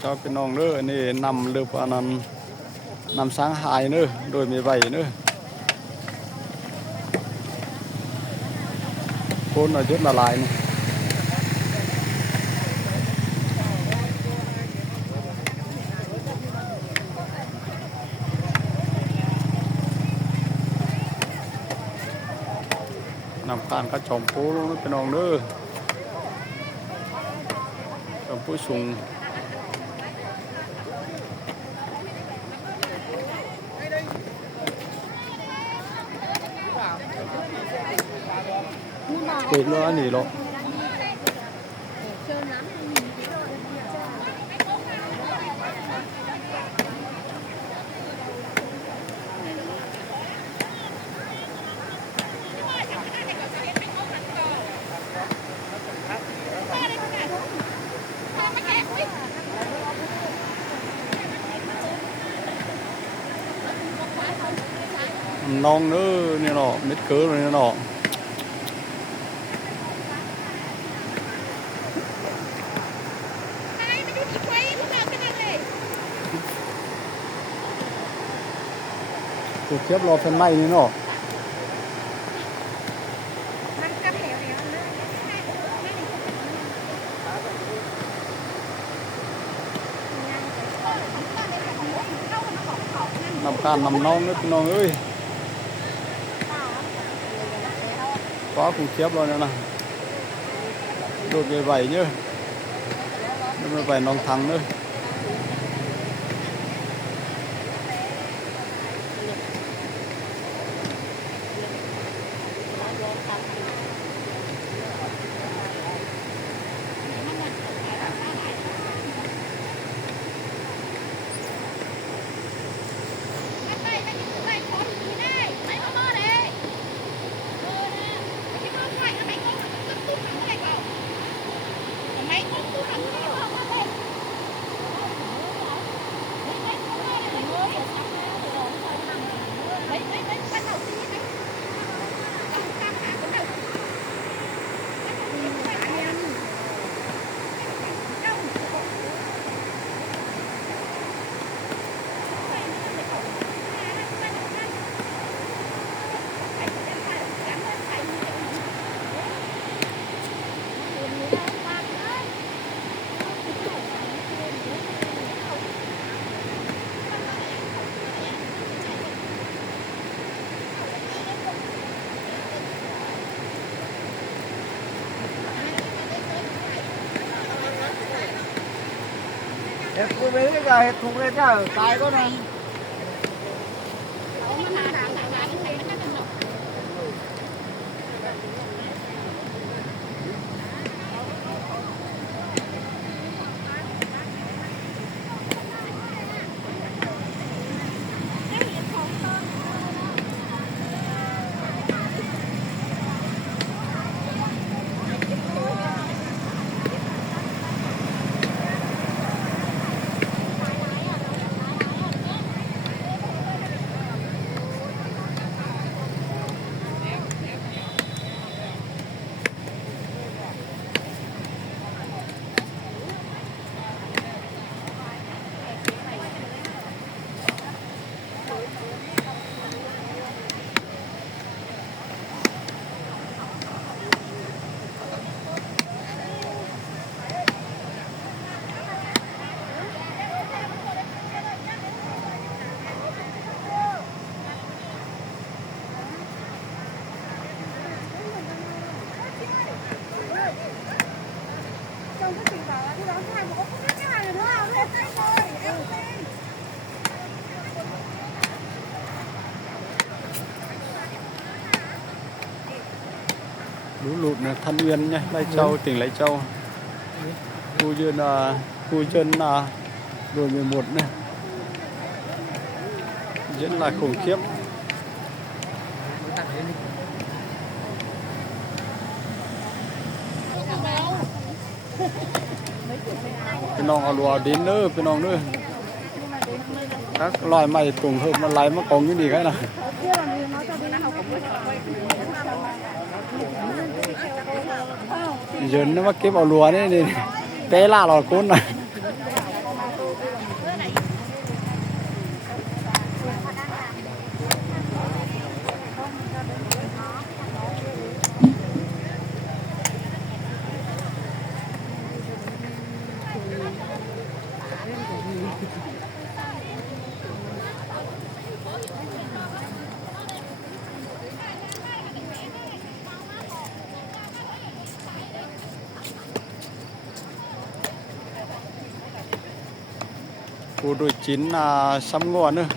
เจ้าพี่น้องเด้อนี่นำลึกอันนั้นนำช้างหายเด้อโดยมีใบเด้อคนอายุละลายนี่นำการกระจอมปูลงพี่น้องเด้อจอมปูสูงเปิดแล้วนี่หรอน้องเด้อนี่เนาะเม็ดเกือเลยเนาะกูเทียบรอเป็นไม้นี่เนาะนำการนำน้องเด้อพี่น้องเอ้ยquá cùng chép rồi nữa nè đột về bảy nhá đột về bảy nòng thắng nữa Hết cô bé cái hết thùng lên ra cái đó này. lũ lụt này Thân Uyên nhé, Lai Châu, tỉnh Lai Châu, khu dân đồi 11 này, rất là khủng khiếp.พี่น้องเอาลัวดินเด้อพี่น้องเด้อcác loài mày trùng hợp mà lấy mà có cái gì cái nào giờ nó mà kiếm vào lúa đấy thì té là lò côn này ปูด้วยจินซ้ำงัวเนอะ